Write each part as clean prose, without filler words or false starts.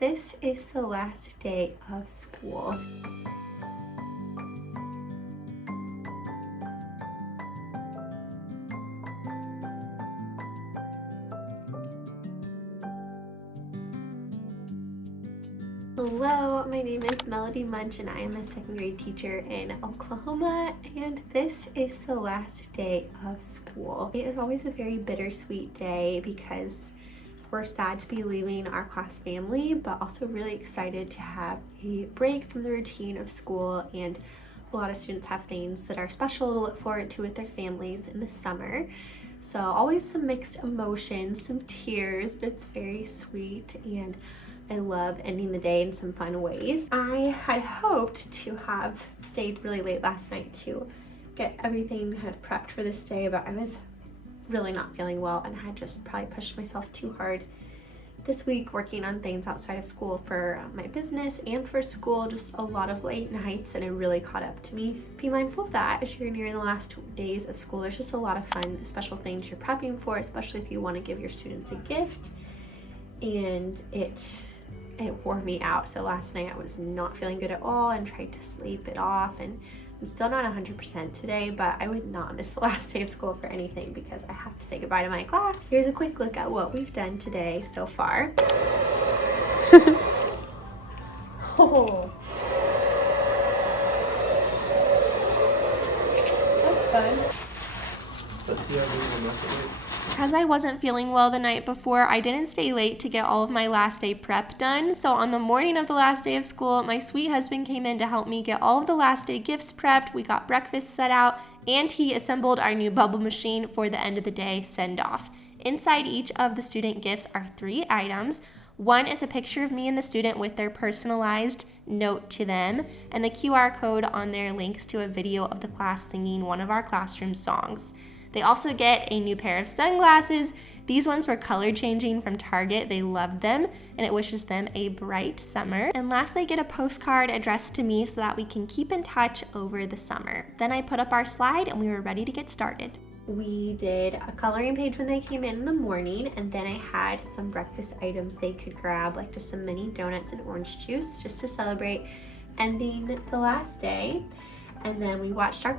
this is the last day of school. Hello, my name is Melody Munch and I am a second grade teacher in Oklahoma, and this is the last day of school. It is always a very bittersweet day because we're sad to be leaving our class family, but also really excited to have a break from the routine of school, and a lot of students have things that are special to look forward to with their families in the summer. So always some mixed emotions, some tears, but it's very sweet, and I love ending the day in some fun ways. I had hoped to have stayed really late last night to get everything kind of prepped for this day, but I was really not feeling well and had just probably pushed myself too hard this week working on things outside of school for my business and for school, just a lot of late nights, and it really caught up to me. Be mindful of that as you're nearing the last days of school. There's just a lot of fun, special things you're prepping for, especially if you want to give your students a gift, and it wore me out. So last night I was not feeling good at all and tried to sleep it off, and I'm still not 100% today, but I would not miss the last day of school for anything because I have to say goodbye to my class. Here's a quick look at what we've done today so far. Oh, that's fun. Let's see how many months it is. Because I wasn't feeling well the night before, I didn't stay late to get all of my last day prep done. So on the morning of the last day of school, my sweet husband came in to help me get all of the last day gifts prepped. We got breakfast set out, and he assembled our new bubble machine for the end of the day send off. Inside each of the student gifts are 3 items. One is a picture of me and the student with their personalized note to them, and the QR code on there links to a video of the class singing one of our classroom songs. They also get a new pair of sunglasses. These ones were color changing from Target. They loved them, and it wishes them a bright summer. And last, they get a postcard addressed to me so that we can keep in touch over the summer. Then I put up our slide and we were ready to get started. We did a coloring page when they came in the morning, and then I had some breakfast items they could grab, like just some mini donuts and orange juice, just to celebrate ending the last day. And then we watched our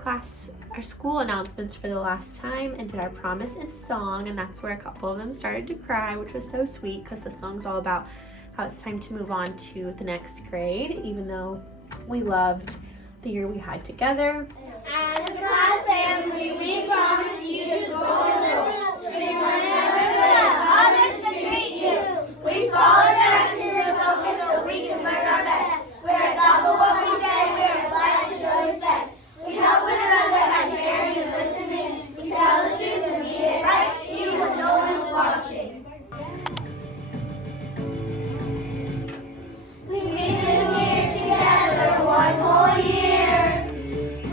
school announcements for the last time and did our promise and song, and that's where a couple of them started to cry, which was so sweet because the song's all about how it's time to move on to the next grade, even though we loved the year we had together. As a class family, we promise you to go to treat one another well, others to treat you. We follow directions and focus so we can learn our best. We're at top of what we say, we're polite to show respect. We help one another by sharing and listening. We tell the truth and be it right, even when no one is watching. We've been here together one whole year.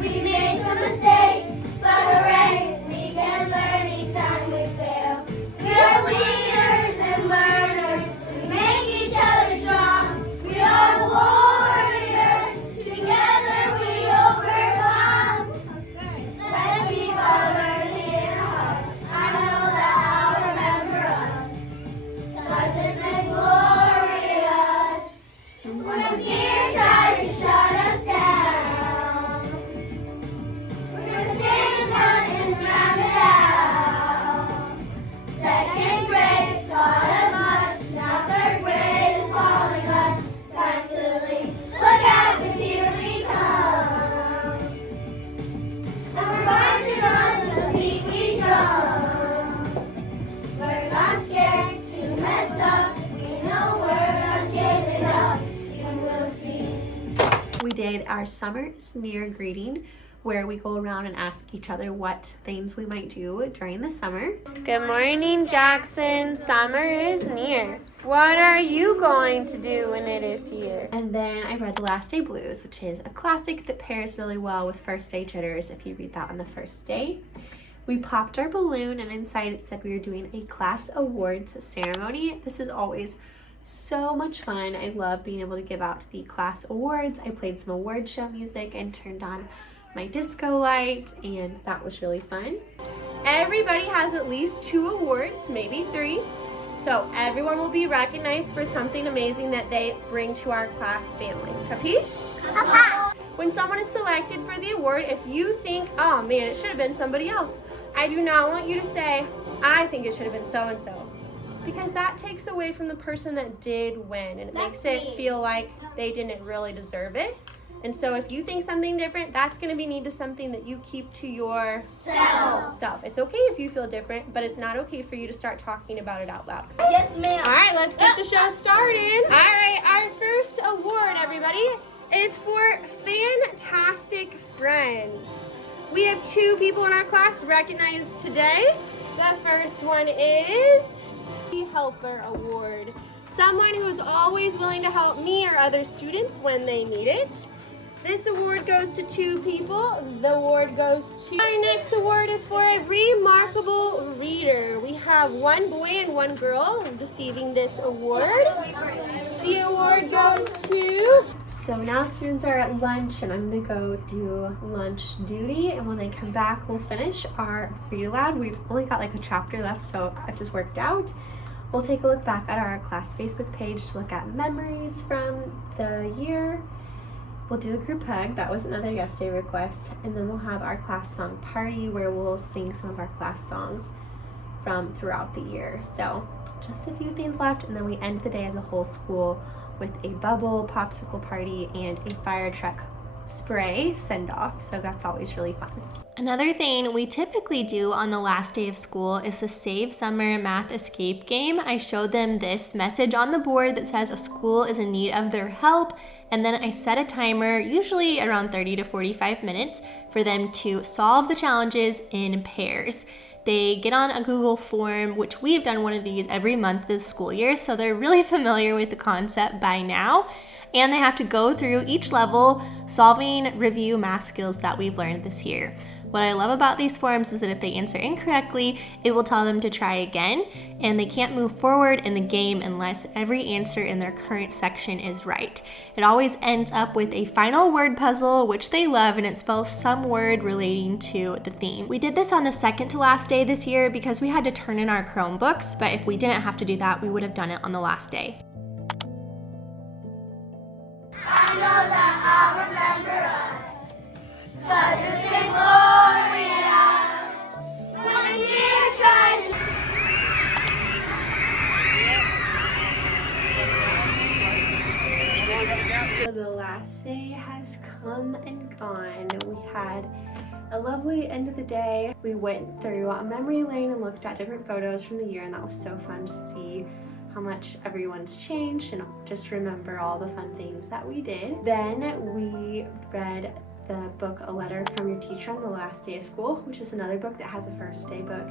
We made some mistakes, but hooray, we can learn each time we fail. We are leaders and learners. We make each other strong. We are warriors. Together we overcome. Let's keep our learning in our heart. I know that I'll remember us. 'Cause it's been glorious. When fear tries to shut us down, we're gonna stand up and drown it out. Second grade taught us much. Now third grade is calling us. Time to leave. Look out, 'cause here we come. And we're marching on to the beat we drum. We're not scared to mess up. We know we're not giving up. You will see. We did our summer is near greeting, where we go around and ask each other what things we might do during the summer. Good morning, Jackson. Summer is near. What are you going to do when it is here? And then I read The Last Day Blues, which is a classic that pairs really well with first day jitters if you read that on the first day. We popped our balloon, and inside it said we were doing a class awards ceremony. This is always so much fun. I love being able to give out the class awards. I played some award show music and turned on my disco light, and that was really fun. Everybody has at least 2 awards, maybe 3. So everyone will be recognized for something amazing that they bring to our class family. Capiche? When someone is selected for the award, if you think, oh man, it should have been somebody else, I do not want you to say, I think it should have been so-and-so. Because that takes away from the person that did win, and it makes it feel like they didn't really deserve it. And so if you think something different, that's going to be need to something that you keep to yourself. It's okay if you feel different, but it's not okay for you to start talking about it out loud. Yes, ma'am. All right, let's get the show started. All right, our first award, everybody, is for Fantastic Friends. We have 2 people in our class recognized today. The first one is the Helper Award. Someone who's always willing to help me or other students when they need it. This award goes to 2 people. The award goes to... Our next award is for a remarkable reader. We have 1 boy and 1 girl receiving this award. The award goes to... So now students are at lunch and I'm gonna go do lunch duty, and when they come back we'll finish our read aloud. We've only got like a chapter left, so it just worked out. We'll take a look back at our class Facebook page to look at memories from the year. We'll do a group hug, that was another yesterday request, and then we'll have our class song party where we'll sing some of our class songs from throughout the year. So just a few things left, and then we end the day as a whole school with a bubble popsicle party and a fire truck spray send off, so that's always really fun. Another thing we typically do on the last day of school is the Save Summer Math Escape game. I showed them this message on the board that says a school is in need of their help, and then I set a timer, usually around 30 to 45 minutes, for them to solve the challenges in pairs. They get on a Google form, which we've done one of these every month this school year, so they're really familiar with the concept by now. And they have to go through each level, solving review math skills that we've learned this year. What I love about these forms is that if they answer incorrectly, it will tell them to try again, and they can't move forward in the game unless every answer in their current section is right. It always ends up with a final word puzzle, which they love, and it spells some word relating to the theme. We did this on the second to last day this year because we had to turn in our Chromebooks, but if we didn't have to do that, we would have done it on the last day. I know that I'll remember us, 'cause it's been glorious. When the year tries So the last day has come and gone. We had a lovely end of the day. We went through a memory lane and looked at different photos from the year, and that was so fun to see how much everyone's changed and just remember all the fun things that we did. Then we read the book A Letter from Your Teacher on the Last Day of School, which is another book that has a first day book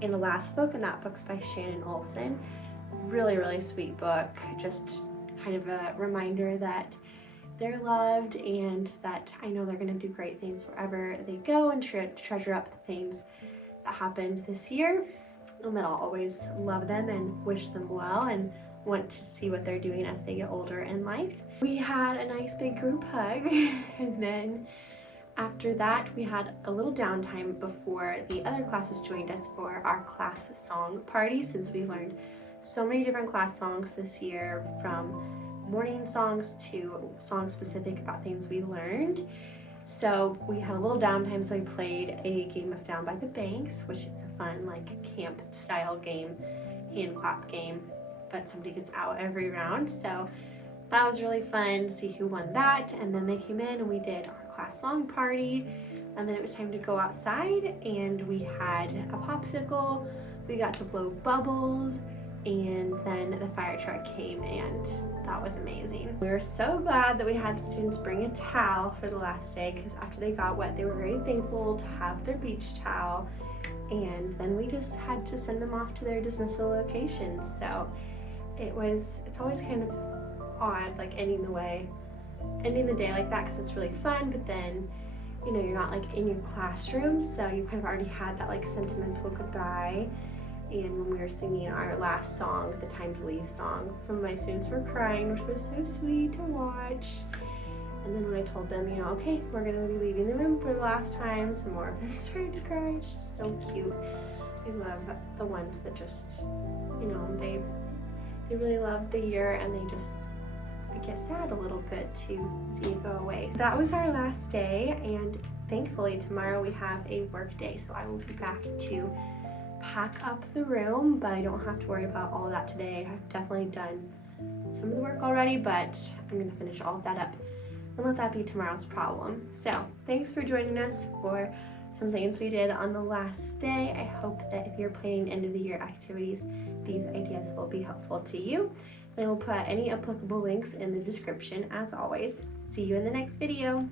and a last book, and that book's by Shannon Olson. Really, really sweet book. Just kind of a reminder that they're loved and that I know they're gonna do great things wherever they go, and treasure up the things that happened this year. And that I'll always love them and wish them well and want to see what they're doing as they get older in life. We had a nice big group hug and then after that we had a little downtime before the other classes joined us for our class song party, since we learned so many different class songs this year, from morning songs to songs specific about things we learned. So we had a little downtime, so we played a game of Down by the Banks, which is a fun like camp style game, hand clap game, but somebody gets out every round. So that was really fun to see who won that. And then they came in and we did our class song party, and then it was time to go outside and we had a popsicle, we got to blow bubbles, and then the fire truck came and that was amazing. We were so glad that we had the students bring a towel for the last day, because after they got wet they were very thankful to have their beach towel, and then we just had to send them off to their dismissal locations. So it's always kind of odd like ending the day like that, because it's really fun, but then you know you're not like in your classroom, so you kind of already had that like sentimental goodbye. And when we were singing our last song, the Time to Leave song, some of my students were crying, which was so sweet to watch. And then when I told them, you know, okay, we're gonna be leaving the room for the last time, some more of them started to cry. It's just so cute I love the ones that just, you know, they really love the year and they just get sad a little bit to see it go away. So that was our last day, and thankfully tomorrow we have a work day, so I will be back to pack up the room, but I don't have to worry about all of that today. I've definitely done some of the work already, but I'm gonna finish all of that up and let that be tomorrow's problem. So thanks for joining us for some things we did on the last day. I hope that if you're planning end of the year activities, these ideas will be helpful to you. And I will put any applicable links in the description as always. See you in the next video.